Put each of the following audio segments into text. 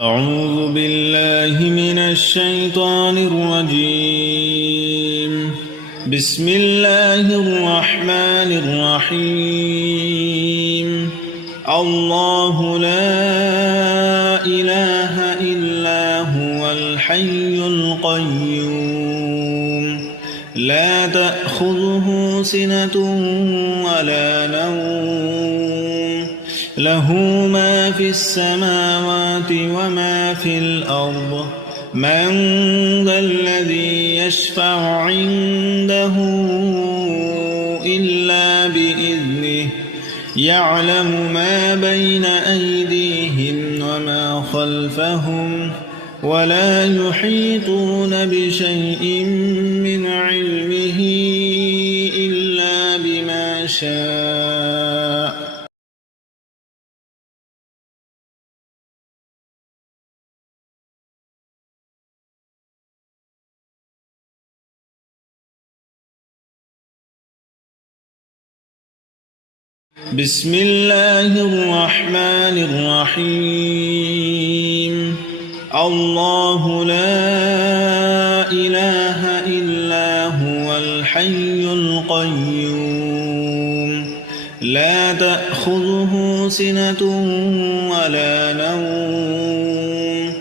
أعوذ بالله من الشيطان الرجيم. بسم الله الرحمن الرحيم. الله لا إله إلا هو الحي القيوم لا تأخذه سنة ولا نوم له ما في السماوات وما في الأرض من ذا الذي يشفع عنده إلا بإذنه يعلم ما بين أيديهم وما خلفهم ولا يحيطون بشيء من علمه إلا بما شاء. بسم الله الرحمن الرحيم. الله لا إله إلا هو الحي القيوم لا تأخذه سنة ولا نوم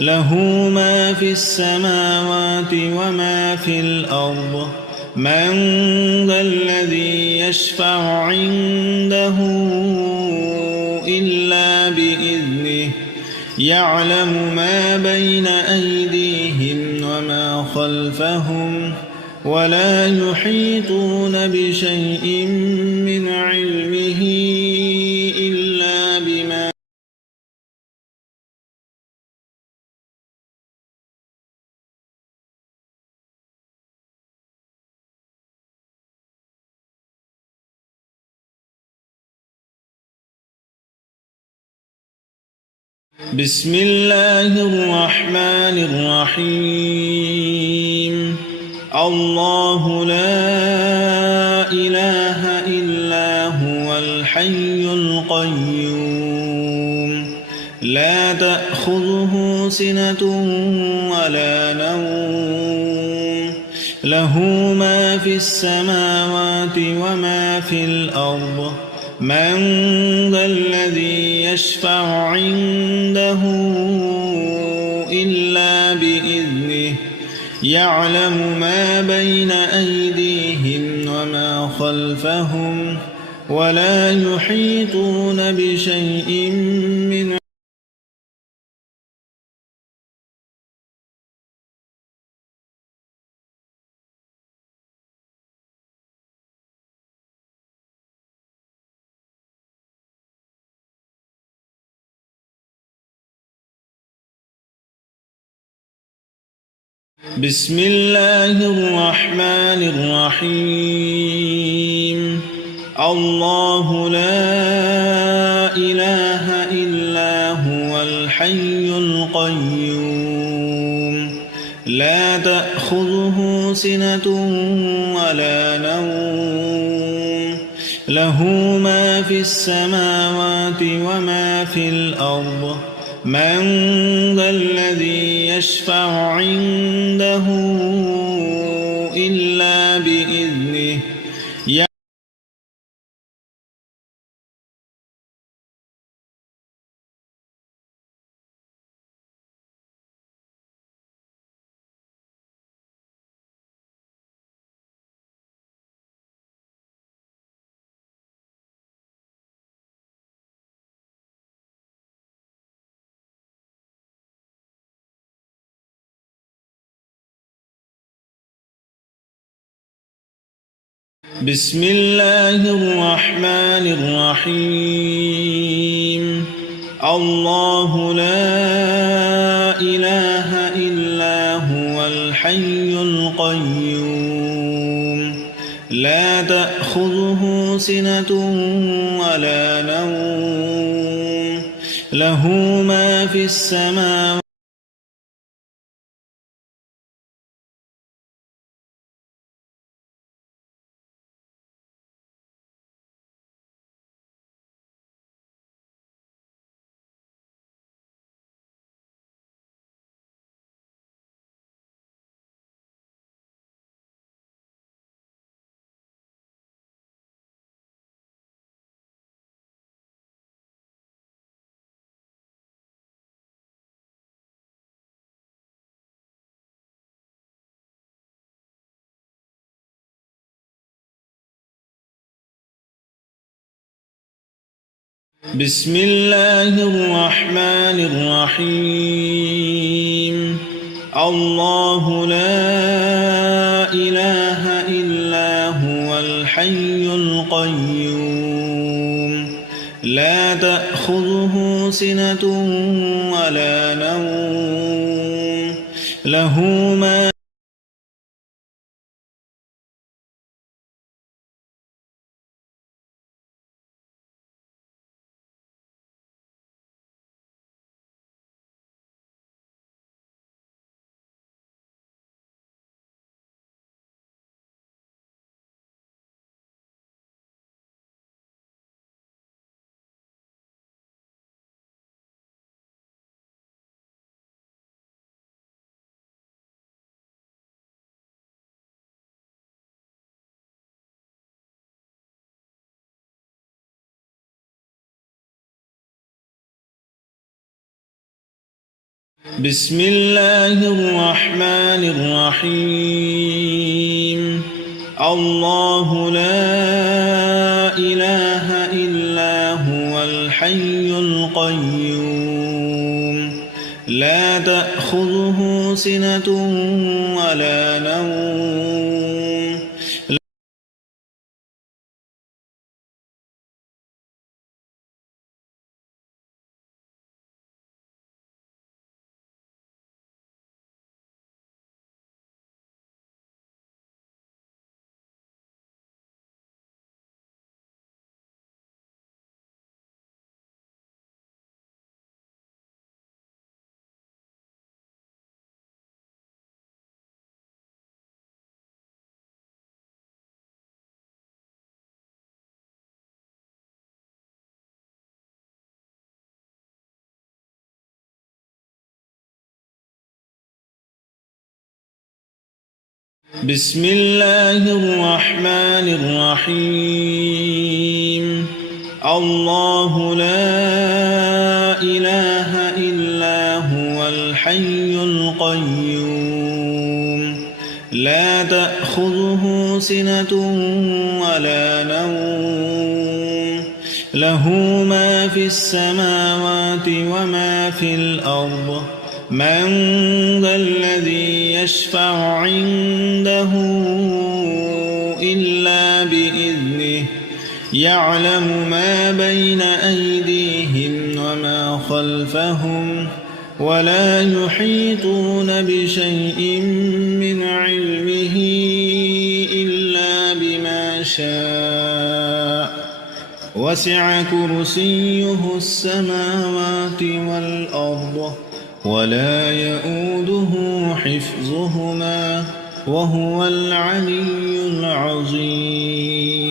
له ما في السماوات وما في الأرض من ذا الذي يشفع عنده إلا بإذنه يعلم ما بين أيديهم وما خلفهم ولا يحيطون بشيء من علمه إلا بما بسم الله الرحمن الرحيم. الله لا إله إلا هو الحي القيوم لا تأخذه سنة ولا نوم له ما في السماوات وما في الأرض من ذا الذي يشفع عنده إلا بإذنه يعلم ما بين أيديهم وما خلفهم ولا يحيطون بشيء من بسم الله الرحمن الرحيم. الله لا إله إلا هو الحي القيوم لا تأخذه سنة ولا نوم له ما في السماوات وما في الأرض من ذا الذي يشفع عنده إلا بإذنه بسم الله الرحمن الرحيم. الله لا إله إلا هو الحي القيوم لا تأخذه سنة ولا نوم له ما في السماوات بسم الله الرحمن الرحيم الله لا إله إلا هو الحي القيوم لا تأخذه سنة ولا نوم له ما بسم الله الرحمن الرحيم الله لا إله إلا هو الحي القيوم لا تأخذه سنة ولا نوم بسم الله الرحمن الرحيم الله لا إله إلا هو الحي القيوم لا تأخذه سنة ولا نوم له ما في السماوات وما في الأرض من ذا الذي يشفع عنده إلا بإذنه يعلم ما بين أيديهم وما خلفهم ولا يحيطون بشيء من علمه إلا بما شاء وسع كرسيه السماوات والأرض ولا يؤوده حفظهما وهو العلي العظيم